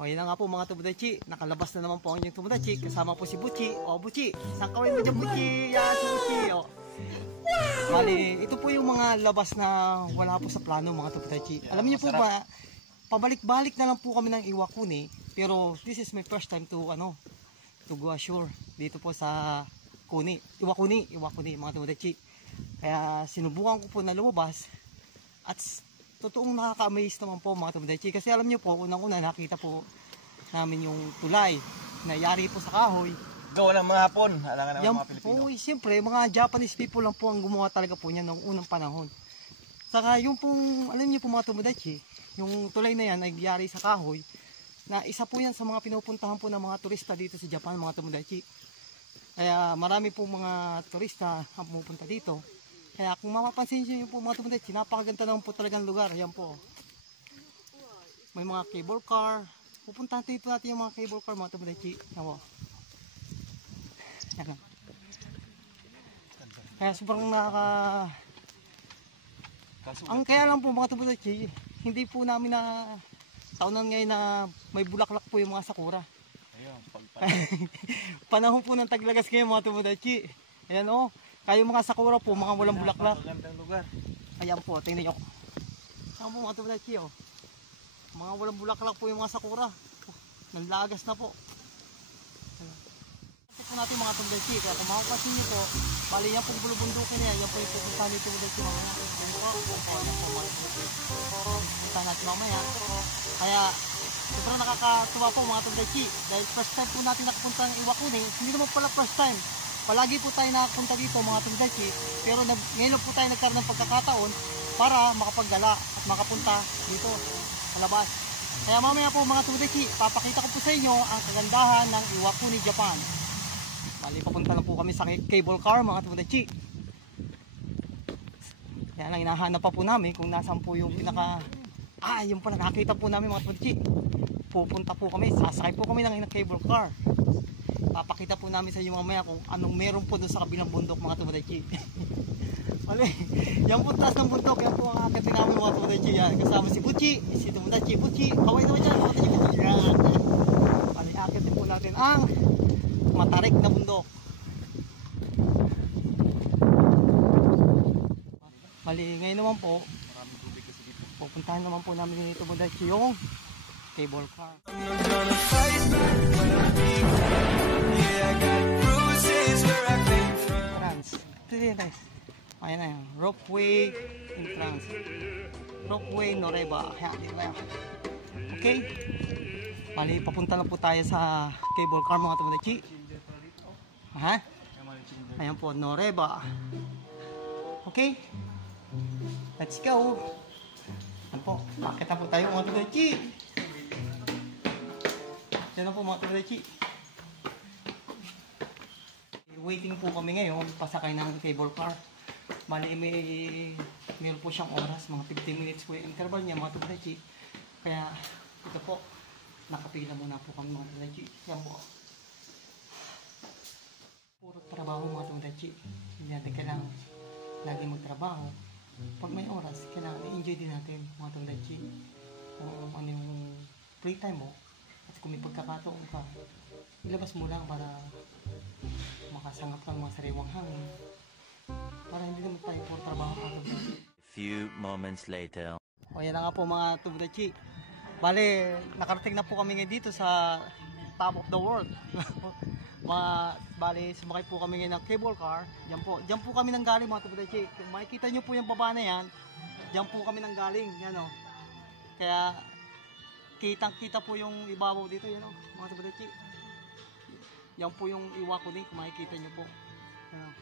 O, yun na nga po mga Tomodachi. Nakalabas na naman po ang inyong Tomodachi. Kasama po si Butchi. O, Butchi. Saan kawin mo dyan, Butchi? Yan, si Butchi. O. Bali, ito po yung mga labas na wala po sa plano mga Tomodachi. Alam niyo po ba, pabalik-balik na lang po kami ng Iwakuni. Pero this is my first time to go ashore. Dito po sa Iwakuni mga Tomodachi. Kaya sinubukan ko po na lumabas. At totoong nakaka-amaze naman po mga Tomodachi. Kasi alam niyo po, unang-una nakita po namin yung tulay na yari po sa kahoy. Gawa ng mga Hapon, alangan ng mga Pilipino. Po, siyempre, mga Japanese people lang po ang gumawa talaga po niya noong unang panahon. Saka yung pong, alam niyo po mga Tomodachi, yung tulay na yan ay yari sa kahoy, na isa po yan sa mga pinupuntahan po ng mga turista dito sa Japan mga Tomodachi. Kaya marami po mga turista ang pumupunta dito. Kaya kung mapapansin niyo po mga Tomodachi, napakaganda naman po talagang lugar. Ayan po. May mga cable car. Pupuntahan dito natin yung mga cable car mga Tomodachi. Ayan po. Ayan. Kaya sobrang ang kaya lang po mga Tomodachi, hindi po namin na taunan ngayon na may bulaklak po yung mga sakura. Ayun, panahon po ng taglagas ngayon mga Tomodachi. Ayan o. Kayo mga sakura po, mga walang bulaklak. Lugar. Ayan po, tingnan nyo. Ayan po mga Tomodachi o. Mga walang bulaklak po yung mga sakura. Nanlagas na po. Ito po natin mga Tomodachi. Kaya kung makapasin nyo po, bali yan po bulubundukin niya. Yan po yung pupuntahan nito Tomodachi mamaya. Pupuntahan natin mamaya. Kaya sobrang nakakatuwa po mga Tomodachi. Dahil first time po natin nakapunta ng Iwakuni. Hindi naman pala first time. Palagi po tayo nakapunta dito mga Tomodachi. Pero ngayon po tayo nagkaroon ng pagkakataon para makapaggala at makapunta dito sa labas. Kaya mamaya po mga Tomodachi, papakita ko po sa inyo ang kagandahan ng Iwakuni, Japan. Bali, papunta lang po kami sa cable car mga Tomodachi. Kaya lang hinahanap pa po namin kung nasaan po yung yung pala nakita po namin mga Tomodachi. Pupunta po kami, sasakay po kami ng cable car. Papakita po namin sa inyo mamaya kung anong meron po doon sa kabilang bundok mga Tomodachi. Bali, yan po taas ng bundok, yan po ang akitin namin mga Tomodachi. Yan, kasama si Butchi, si Tomodachi, Butchi, kaway naman dyan, Tomodachi, Butchi. Yan. Bali, akitin po natin ang matarik na bundok. Bali, ngayon naman po, pupuntahan naman po namin dito Tomodachi yung cable car. France. Ayan na yan. Ropeway in France. Ropeway Noreba. Ayan. Okay. Bali, papunta na po tayo sa cable car mga Tomodachi. Ayan po, Noreba. Okay. Let's go. Ayan po. Bakit na po tayo mga Tomodachi. Ayan na po mga Tomodachi. Waiting po kami ngayon pasakay ng cable car. Bali meron po siyang oras, mga 15 minutes po yung interval niya mga Tomodachi. Kaya ito po, nakapila muna po kami mga Tomodachi. Yan po. Puro trabaho mga Tomodachi. Hindi natin kailangan laging magtrabaho. Pag may oras, kailangan i-enjoy din natin mga Tomodachi. Ano yung free time mo. At kung may pagkakataon ka, ilabas mo lang para makasangap ng mga sariwang hangin. Para hindi naman tayo puro trabaho mga Tomodachi. Few moments later. O yan na nga po mga Tomodachi. Bale, nakarating na po kami ngayon dito sa top of the world. Bale, sumakay po kami ngayon ng cable car. Diyan po kami nang galing mga Tomodachi. Kung makikita nyo po yung baba na yan, diyan po kami nang galing. Yan o. Kaya, kitang-kita po yung ibabaw dito, yan o, mga Tomodachi. Yan po yung Iwakuni, kung makikita nyo po. Yan o.